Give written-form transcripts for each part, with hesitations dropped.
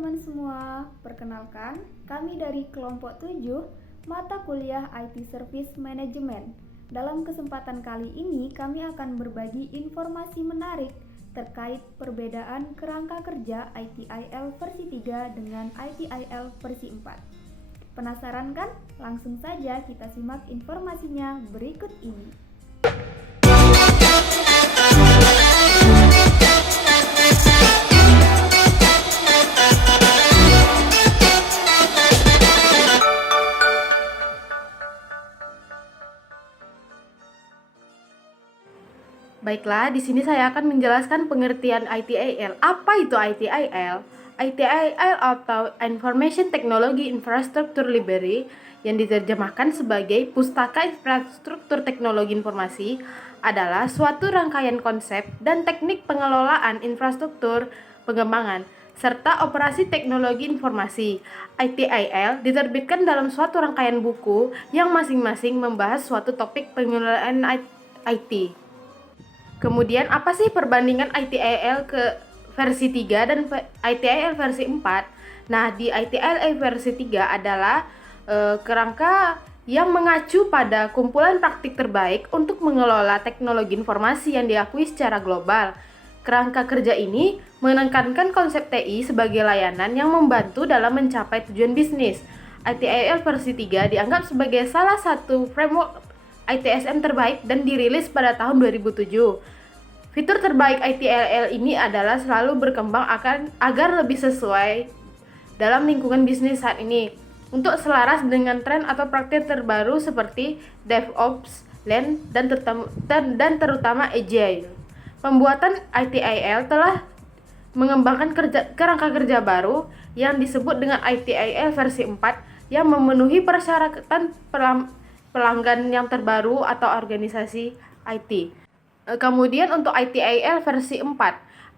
teman-teman semua, perkenalkan kami dari kelompok 7 mata kuliah IT Service Management. Dalam kesempatan kali ini kami akan berbagi informasi menarik terkait perbedaan kerangka kerja ITIL versi 3 dengan ITIL versi 4. Penasaran kan? Langsung saja kita simak informasinya berikut ini. Baiklah, di sini saya akan menjelaskan pengertian ITIL. Apa itu ITIL? ITIL atau Information Technology Infrastructure Library yang diterjemahkan sebagai Pustaka Infrastruktur Teknologi Informasi adalah suatu rangkaian konsep dan teknik pengelolaan infrastruktur, pengembangan, serta operasi teknologi informasi. ITIL diterbitkan dalam suatu rangkaian buku yang masing-masing membahas suatu topik pengelolaan IT. Kemudian apa sih perbandingan ITIL ke versi 3 dan ITIL versi 4? Nah, di ITIL versi 3 adalah kerangka yang mengacu pada kumpulan praktik terbaik untuk mengelola teknologi informasi yang diakui secara global. Kerangka kerja ini menekankan konsep TI sebagai layanan yang membantu dalam mencapai tujuan bisnis. ITIL versi 3 dianggap sebagai salah satu framework ITSM terbaik dan dirilis pada tahun 2007. Fitur terbaik ITIL ini adalah selalu berkembang agar lebih sesuai dalam lingkungan bisnis saat ini untuk selaras dengan tren atau praktik terbaru seperti DevOps, Lean, dan terutama Agile. Pembuatan ITIL telah mengembangkan kerangka kerja baru yang disebut dengan ITIL versi 4 yang memenuhi persyaratan pelanggan yang terbaru atau organisasi IT. Kemudian untuk ITIL versi 4.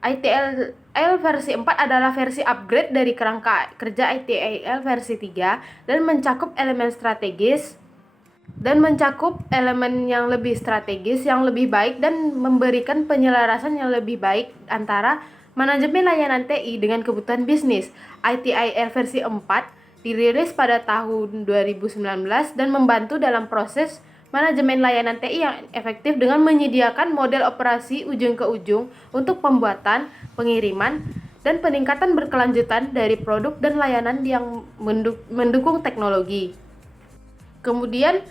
ITIL versi 4 adalah versi upgrade dari kerangka kerja ITIL versi 3 dan mencakup elemen yang lebih strategis, yang lebih baik dan memberikan penyelarasan yang lebih baik antara manajemen layanan TI dengan kebutuhan bisnis. ITIL versi 4 dirilis pada tahun 2019 dan membantu dalam proses manajemen layanan TI yang efektif dengan menyediakan model operasi ujung ke ujung untuk pembuatan, pengiriman, dan peningkatan berkelanjutan dari produk dan layanan yang mendukung teknologi. Kemudian,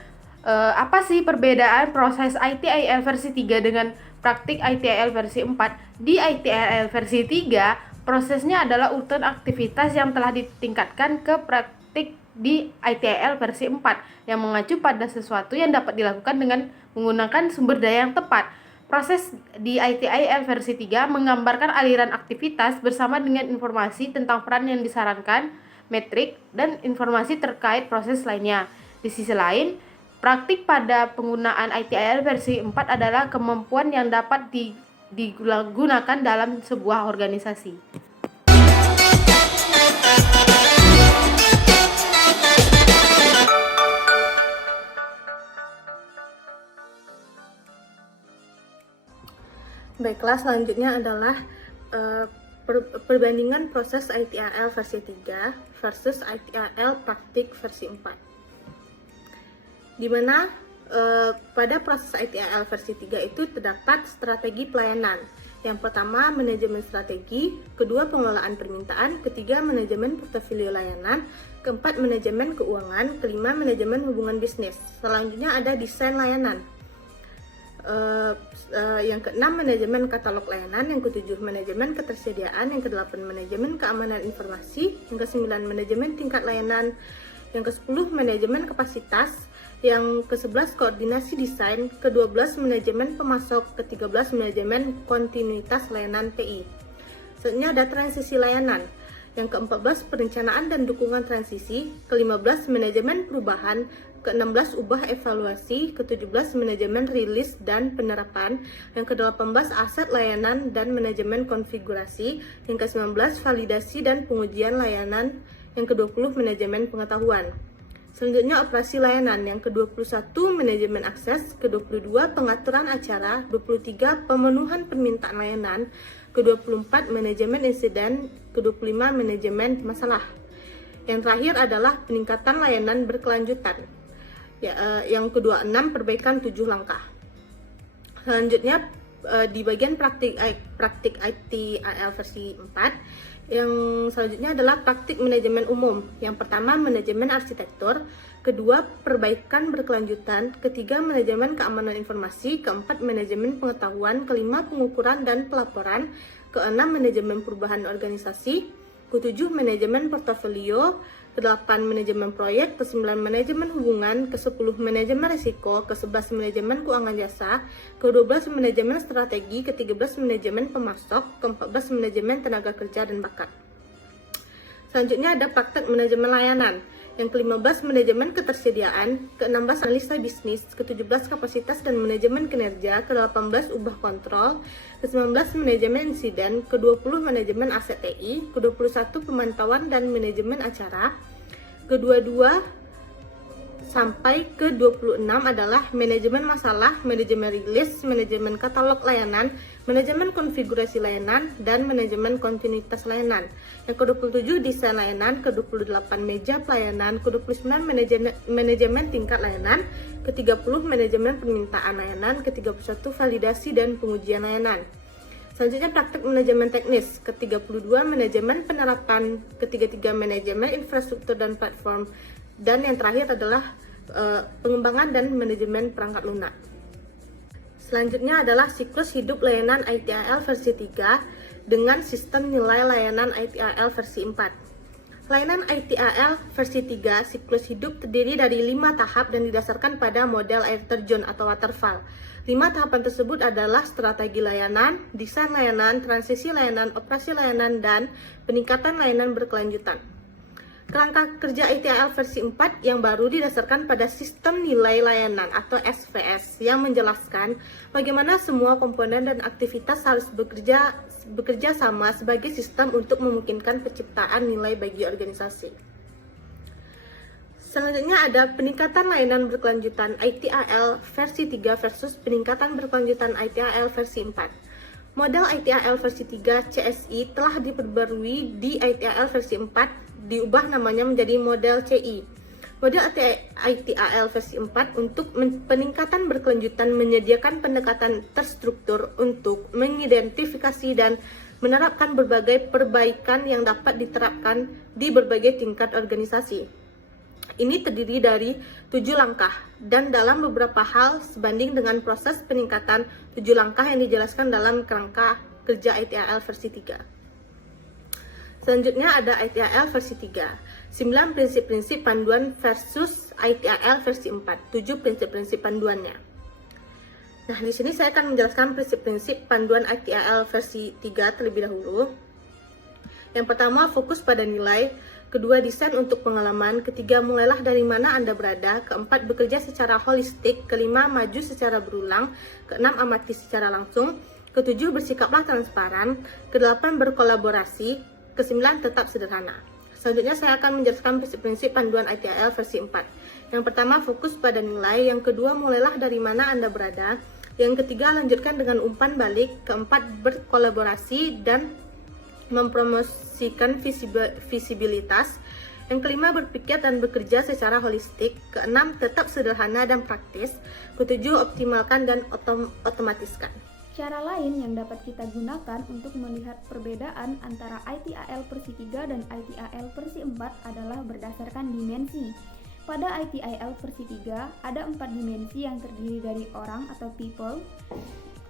apa sih perbedaan proses ITIL versi 3 dengan praktik ITIL versi 4? Di ITIL versi 3, prosesnya adalah urutan aktivitas yang telah ditingkatkan ke praktik di ITIL versi 4 yang mengacu pada sesuatu yang dapat dilakukan dengan menggunakan sumber daya yang tepat. Proses di ITIL versi 3 menggambarkan aliran aktivitas bersama dengan informasi tentang peran yang disarankan, metrik, dan informasi terkait proses lainnya. Di sisi lain, praktik pada penggunaan ITIL versi 4 adalah kemampuan yang dapat digunakan dalam sebuah organisasi. Baiklah, selanjutnya adalah perbandingan proses ITIL versi 3 versus ITIL praktik versi 4. Di mana pada proses ITIL versi 3 itu terdapat strategi pelayanan. Yang pertama, manajemen strategi, kedua, pengelolaan permintaan, ketiga, manajemen portofolio layanan, keempat, manajemen keuangan, kelima, manajemen hubungan bisnis. Selanjutnya ada desain layanan. Yang keenam, manajemen katalog layanan, yang ketujuh, manajemen ketersediaan, yang kedelapan, manajemen keamanan informasi, yang kesembilan, manajemen tingkat layanan, yang ke-10, manajemen kapasitas, yang ke-11, koordinasi desain, ke-12, manajemen pemasok, ke-13, manajemen kontinuitas layanan TI. Selanjutnya ada transisi layanan, yang ke-14, perencanaan dan dukungan transisi, ke-15, manajemen perubahan, ke-16, ubah evaluasi, ke-17, manajemen rilis dan penerapan, yang ke-18, aset layanan dan manajemen konfigurasi, yang ke-19, validasi dan pengujian layanan, yang ke-20, manajemen pengetahuan. Selanjutnya operasi layanan, yang ke-21 manajemen akses, ke-22 pengaturan acara, 23 pemenuhan permintaan layanan, ke-24 manajemen insiden ke-25 manajemen masalah. Yang terakhir adalah peningkatan layanan berkelanjutan. Yang ke-26 perbaikan 7 langkah. Selanjutnya di bagian praktik ITIL versi 4, yang selanjutnya adalah praktik manajemen umum. Yang pertama manajemen arsitektur, kedua perbaikan berkelanjutan, ketiga manajemen keamanan informasi, keempat manajemen pengetahuan, kelima pengukuran dan pelaporan, keenam manajemen perubahan organisasi, ke-7 manajemen portofolio, ke-8 manajemen proyek, ke-9 manajemen hubungan, ke-10 manajemen risiko, ke-11 manajemen keuangan jasa, ke-12 manajemen strategi, ke-13 manajemen pemasok, ke-14 manajemen tenaga kerja dan bakat. Selanjutnya ada praktek manajemen layanan. Yang ke-15 manajemen ketersediaan, ke-16 analisa bisnis, ke-17 kapasitas dan manajemen kinerja, ke-18 ubah kontrol, ke-19 manajemen insiden, ke-20 manajemen aset TI, ke-21 pemantauan dan manajemen acara, ke-22 sampai ke-26 adalah manajemen masalah, manajemen rilis, manajemen katalog layanan, manajemen konfigurasi layanan, dan manajemen kontinuitas layanan. Yang ke-27 desain layanan, ke-28 meja pelayanan, ke-29 manajemen tingkat layanan, ke-30 manajemen permintaan layanan, ke-31 validasi dan pengujian layanan. Selanjutnya praktek manajemen teknis, ke-32 manajemen penerapan, ke-33 manajemen infrastruktur dan platform, dan yang terakhir adalah pengembangan dan manajemen perangkat lunak. Selanjutnya adalah siklus hidup layanan ITIL versi 3 dengan sistem nilai layanan ITIL versi 4. Layanan ITIL versi 3 siklus hidup terdiri dari 5 tahap dan didasarkan pada model air terjun atau waterfall. 5 tahapan tersebut adalah strategi layanan, desain layanan, transisi layanan, operasi layanan, dan peningkatan layanan berkelanjutan. Kerangka kerja ITIL versi 4 yang baru didasarkan pada sistem nilai layanan atau SVS yang menjelaskan bagaimana semua komponen dan aktivitas harus bekerja sama sebagai sistem untuk memungkinkan penciptaan nilai bagi organisasi. Selanjutnya ada peningkatan layanan berkelanjutan ITIL versi 3 versus peningkatan berkelanjutan ITIL versi 4. Model ITIL versi 3 CSI telah diperbarui di ITIL versi 4, diubah namanya menjadi model CI. Model ITIL versi 4 untuk peningkatan berkelanjutan menyediakan pendekatan terstruktur untuk mengidentifikasi dan menerapkan berbagai perbaikan yang dapat diterapkan di berbagai tingkat organisasi. Ini terdiri dari 7 langkah dan dalam beberapa hal sebanding dengan proses peningkatan 7 langkah yang dijelaskan dalam kerangka kerja ITIL versi 3. Selanjutnya ada ITIL versi 3, 9 prinsip-prinsip panduan versus ITIL versi 4, 7 prinsip-prinsip panduannya. Nah, di sini saya akan menjelaskan prinsip-prinsip panduan ITIL versi 3 terlebih dahulu. Yang pertama, fokus pada nilai. Kedua, desain untuk pengalaman. Ketiga, mulailah dari mana Anda berada. Keempat, bekerja secara holistik. Kelima, maju secara berulang. Keenam, amati secara langsung. Ketujuh, bersikaplah transparan. Kedelapan, berkolaborasi. Kesembilan, tetap sederhana. Selanjutnya saya akan menjelaskan prinsip-prinsip panduan ITIL versi 4. Yang pertama, fokus pada nilai. Yang kedua, mulailah dari mana Anda berada. Yang ketiga, lanjutkan dengan umpan balik. Keempat, berkolaborasi dan mempromosikan visibilitas. Yang kelima, berpikir dan bekerja secara holistik. Keenam, tetap sederhana dan praktis. Ketujuh, optimalkan dan otomatiskan. Cara lain yang dapat kita gunakan untuk melihat perbedaan antara ITIL versi 3 dan ITIL versi 4 adalah berdasarkan dimensi. Pada ITIL versi 3 ada 4 dimensi yang terdiri dari orang atau people,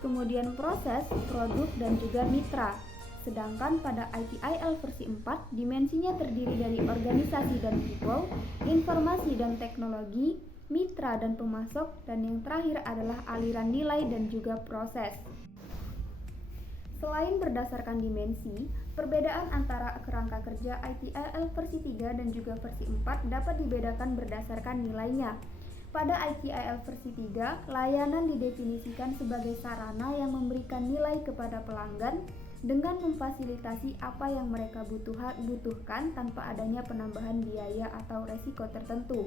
kemudian proses, produk, dan juga mitra. Sedangkan pada ITIL versi 4 dimensinya terdiri dari organisasi dan people, informasi dan teknologi, mitra dan pemasok, dan yang terakhir adalah aliran nilai dan juga proses. Selain berdasarkan dimensi, perbedaan antara kerangka kerja ITIL versi 3 dan juga versi 4 dapat dibedakan berdasarkan nilainya. Pada ITIL versi 3, layanan didefinisikan sebagai sarana yang memberikan nilai kepada pelanggan dengan memfasilitasi apa yang mereka butuhkan tanpa adanya penambahan biaya atau resiko tertentu.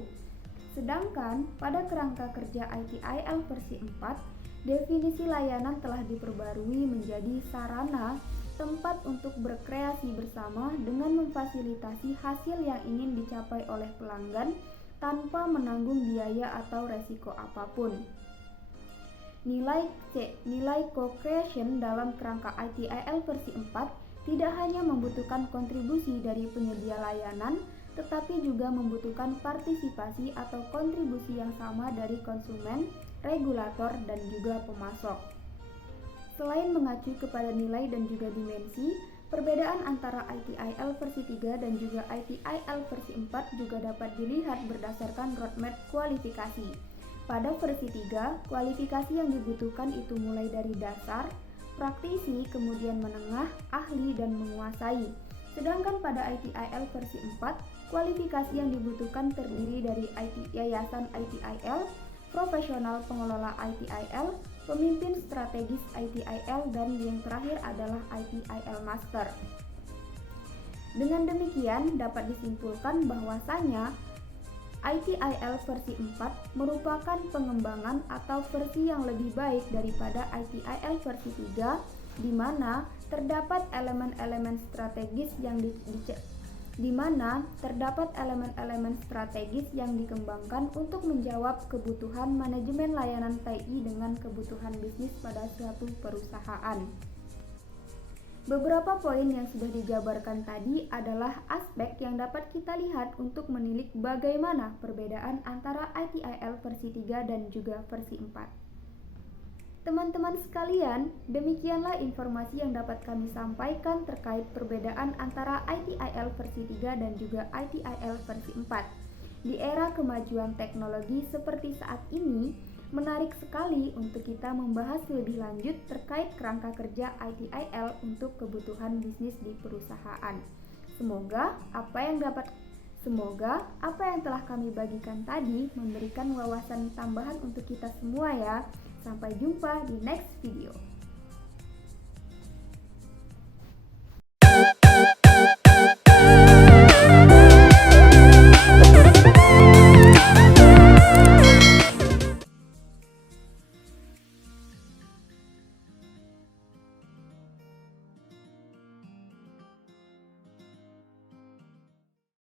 Sedangkan pada kerangka kerja ITIL versi 4, definisi layanan telah diperbarui menjadi sarana tempat untuk berkreasi bersama dengan memfasilitasi hasil yang ingin dicapai oleh pelanggan tanpa menanggung biaya atau resiko apapun. Nilai C. Nilai co-creation dalam kerangka ITIL versi 4 tidak hanya membutuhkan kontribusi dari penyedia layanan, tetapi juga membutuhkan partisipasi atau kontribusi yang sama dari konsumen, regulator, dan juga pemasok. Selain mengacu kepada nilai dan juga dimensi, perbedaan antara ITIL versi 3 dan juga ITIL versi 4 juga dapat dilihat berdasarkan roadmap kualifikasi. Pada versi 3, kualifikasi yang dibutuhkan itu mulai dari dasar, praktisi, kemudian menengah, ahli, dan menguasai. Sedangkan pada ITIL versi 4, kualifikasi yang dibutuhkan terdiri dari yayasan ITIL, profesional pengelola ITIL, pemimpin strategis ITIL, dan yang terakhir adalah ITIL Master. Dengan demikian, dapat disimpulkan bahwasanya ITIL versi 4 merupakan pengembangan atau versi yang lebih baik daripada ITIL versi 3, di mana terdapat elemen-elemen strategis yang dikembangkan untuk menjawab kebutuhan manajemen layanan TI dengan kebutuhan bisnis pada suatu perusahaan. Beberapa poin yang sudah dijabarkan tadi adalah aspek yang dapat kita lihat untuk menilik bagaimana perbedaan antara ITIL versi 3 dan juga versi 4. Teman-teman sekalian, demikianlah informasi yang dapat kami sampaikan terkait perbedaan antara ITIL versi 3 dan juga ITIL versi 4. Di era kemajuan teknologi seperti saat ini, menarik sekali untuk kita membahas lebih lanjut terkait kerangka kerja ITIL untuk kebutuhan bisnis di perusahaan. Semoga apa yang telah kami bagikan tadi memberikan wawasan tambahan untuk kita semua ya. Sampai jumpa di next video.